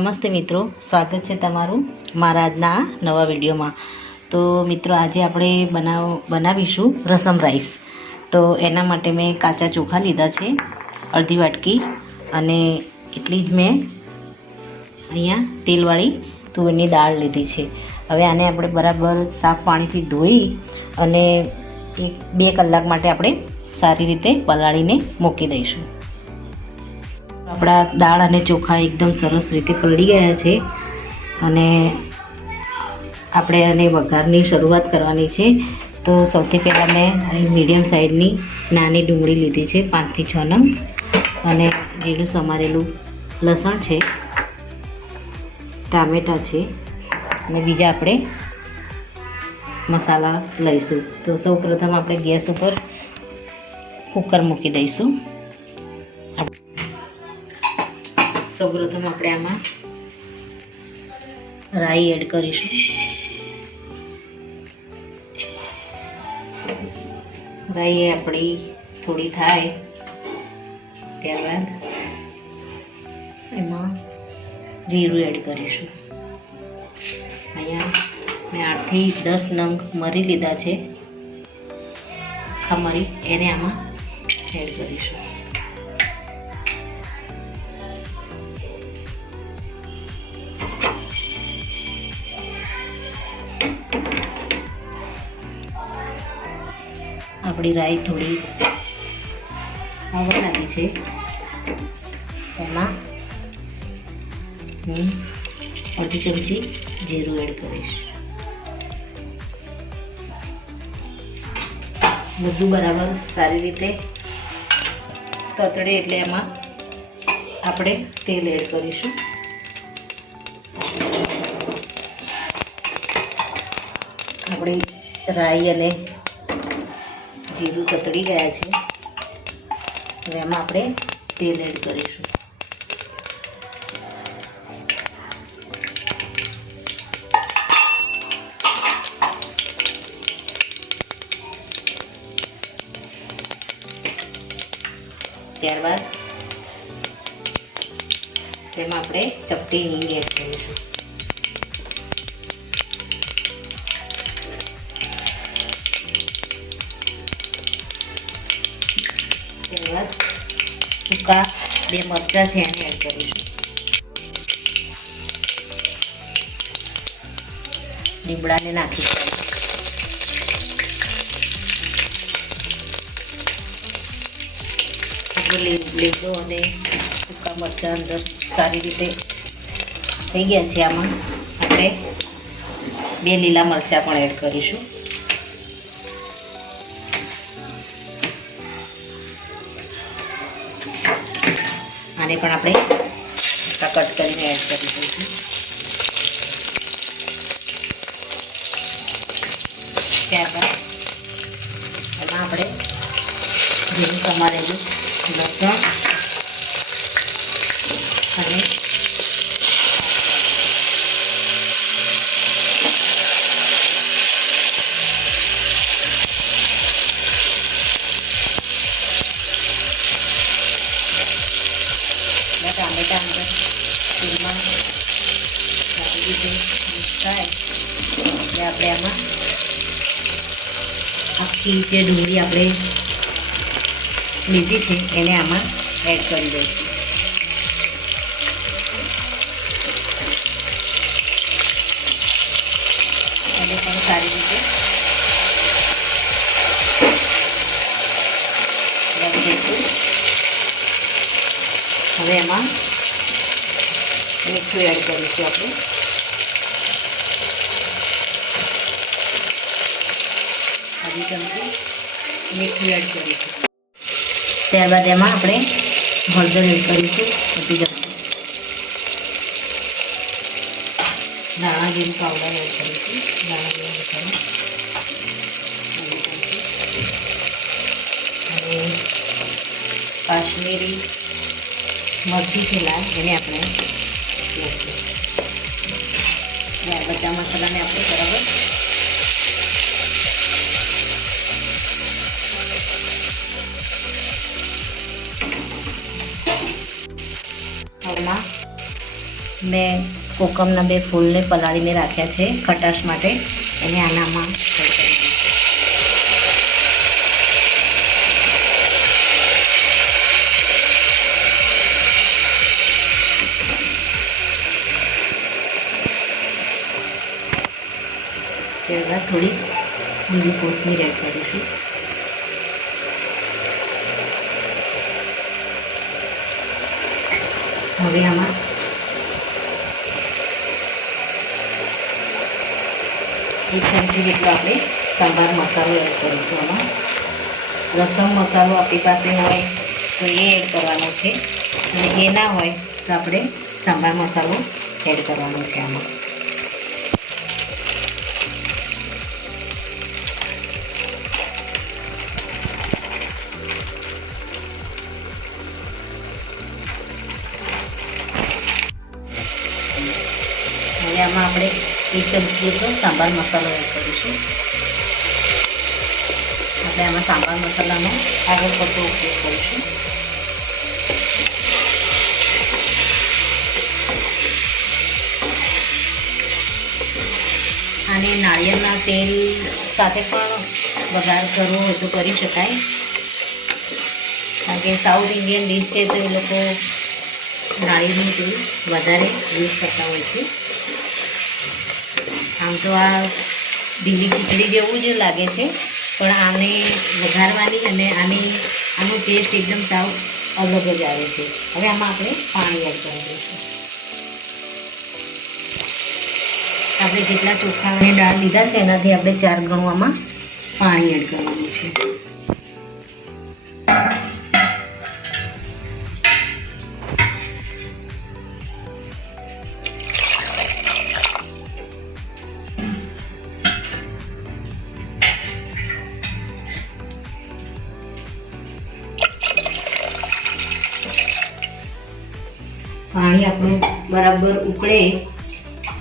નમસ્તે મિત્રો, સ્વાગત છે તમારું મારા આજના નવા વિડીયોમાં। તો મિત્રો આજે આપણે બનાવીશું રસમ રાઈસ। તો એના માટે મેં કાચા ચોખા લીધા છે અડધી વાટકી, અને એટલી જ મેં અહીંયા તેલવાળી તુવેરની દાળ લીધી છે। હવે આને આપણે બરાબર સાફ પાણીથી ધોઈ અને 1-2 કલાક માટે આપણે સારી રીતે પલાળીને મૂકી દઈશું। આપણા દાળ અને ચોખા એકદમ સરસ રીતે પલળી ગયા છે, અને આપણે આને વઘારની શરૂઆત કરવાની છે। તો સૌથી પહેલાં મેં મીડિયમ સાઇઝની નાની ડુંગળી લીધી છે 5 થી 6 નંગ, અને લીલું સમારેલું લસણ છે, ટામેટાં છે, અને બીજા આપણે મસાલા લઈશું। તો સૌપ્રથમ આપણે ગેસ ઉપર કુકર મૂકી દઈશું। સૌપ્રથમ આપણે આમાં રાઈ એડ કરીશું। રાઈ આપણી થોડી થાય ત્યારબાદ એમાં જીરું એડ કરીશું। અહીંયા મેં 8 થી 10 નંગ મરી લીધા છે, આખા મરી, એને આમાં એડ કરીશું। આપણી રાઈ થોડી આવવા લાગી છે, એમાં હું અડધી ચમચી જીરું એડ કરીશ। બધું બરાબર સારી રીતે તતડે એટલે એમાં આપણે તેલ એડ કરીશું। આપણી રાઈ અને જીરું તતડી ગયા છે, હવે એમાં આપણે તેલ એડ કરીશું। ત્યારબાદ તેમાં આપણે ચપટી હિંગ એડ કરીશું। ત્યારબાદ સૂકા 2 મરચાં છે એને એડ કરીશું। લીમડાને નાખીશું। લીમડો અને સૂકા મરચાં અંદર સારી રીતે થઈ ગયા છે, આમાં આપણે 2 લીલા મરચાં પણ એડ કરીશું। આને પણ આપણે કટ કરીને એડ કરી દઈશું। ત્યારબાદ એમાં આપણે જીરું સમારેલું લસણ અને ટામેટાં અંદર તેલમાં સારી રીતે મિક્સ થાય એટલે આપણે આમાં આખી જે ડુંગળી આપણે લીધી છે એને આમાં એડ કરી દઈશું। એને પણ સારી રીતે લઈ દઈશું। હવે એમાં મીઠું એડ કરીશું આપણે। અડધી ચમચી મીઠું એડ કરીશું। ત્યારબાદ એમાં આપણે હળદર એડ કરીશું, અડધી ચમચી ધાણા જીરું પાવડર એડ કરીશું। ધાણા જીરું મસાલો અને કાશ્મીરી મરચું છે લાલ, એને આપણે બધા મસાલાને આપણે બરાબર હળમાં મેં કોકમના 2 ફૂલને પલાળીને રાખ્યા છે ખટાશ માટે, એને આનામાં એડ કરી દઈશું. ત્યારબાદ થોડી લીલી કોથમીર એડ કરીશું. હવે આમાં એક ચમચી જેટલો આપણે સાંભાર મસાલો એડ કરીશું. આમાં રસમ મસાલો આપણી પાસે હોય તો એ એડ કરવાનો છે, અને એ ના હોય તો આપણે સાંભાર મસાલો એડ કરવાનો છે આમાં. હવે આમાં આપણે 1 ચમચી જેટલો સાંભાર મસાલો એડ કરીશું. આપણે આમાં સાંભાર મસાલાનો આગળ પડતો ઉપયોગ કરીશું. આને નાળિયેરના તેલ સાથે પણ વઘાર કરવો હોય તો કરી શકાય, કારણ કે સાઉથ ઇન્ડિયન ડીશ છે તો એ લોકો નાળિયેરનું તેલ વધારે યુઝ કરતા હોય છે. આમ તો આ ઢીલી ખીચડી જેવું જ લાગે છે, પણ આને વઘારવાની અને આનો ટેસ્ટ એકદમ સાવ અલગ જ આવે છે. હવે આમાં આપણે પાણી એડ કરી દઈશું. આપણે જેટલા ચોખા અને દાળ લીધા છે એનાથી આપણે 4 ગણું આમાં પાણી એડ કરવાનું છે. પાણી આપણું બરાબર ઉકળે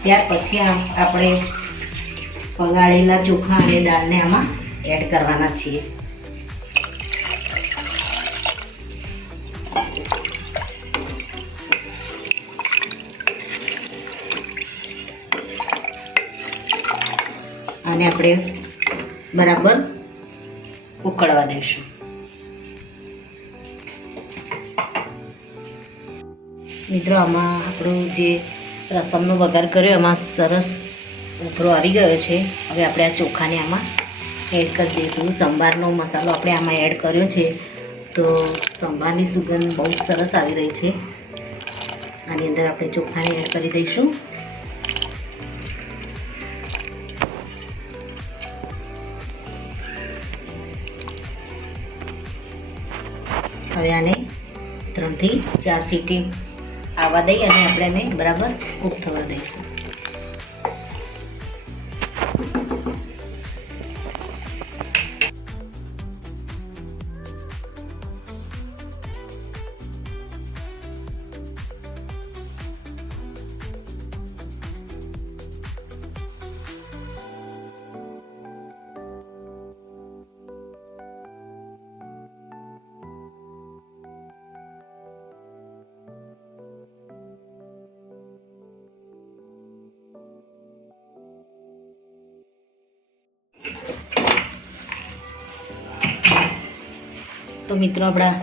ત્યાર પછી આપણે પલાળેલા ચોખા અને દાળને આમાં એડ કરવાના છીએ. આને આપણે બરાબર ઉકળવા દઈશું. મિત્રો આમાં આપણું જે રસમનો વઘાર કર્યો એમાં સરસ ઉભરો આવી ગયો છે. હવે આપણે આ ચોખાને આમાં એડ કરી દઈશું. સંભારનો મસાલો આપણે આમાં એડ કર્યો છે તો સંભારની સુગંધ બહુ સરસ આવી રહી છે. આની અંદર આપણે ચોખાને એડ કરી દઈશું. હવે આને 3 થી 4 સીટી આવવા દઈ અને આપણે એને બરાબર કૂક થવા દઈશું. તો મિત્રો આપણા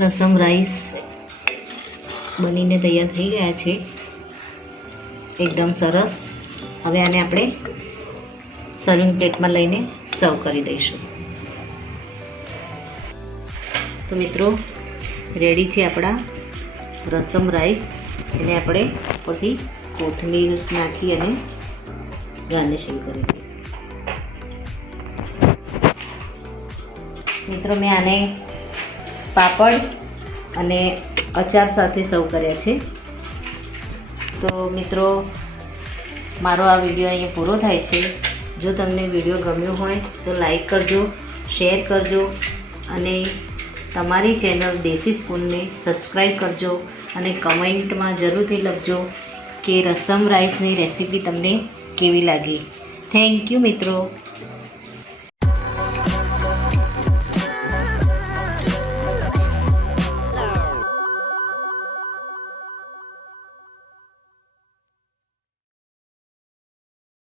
રસમ રાઈસ બનીને તૈયાર થઈ ગયા છે, એકદમ સરસ. હવે આને આપણે સર્વિંગ પ્લેટમાં લઈને સર્વ કરી દઈશું. તો મિત્રો રેડી છે આપણા રસમ રાઈસ. એને આપણે ઉપરથી કોથમીર નાખી અને ગાર્નિશિંગ કરી દઈશું. મિત્રો મેં આને પાપડ અને અચાર સાથે સર્વ કર્યા છે. તો મિત્રો મારો આ વિડીયો અહીંયા પૂરો થાય છે. જો તમને વિડીયો ગમ્યો હોય તો લાઈક કરજો, શેર કરજો અને તમારી ચેનલ દેશી સ્પૂનને સબસ્ક્રાઈબ કરજો અને કમેન્ટમાં જરૂરથી લખજો કે રસમ રાઈસની રેસીપી તમને કેવી લાગી. થેન્ક યુ મિત્રો.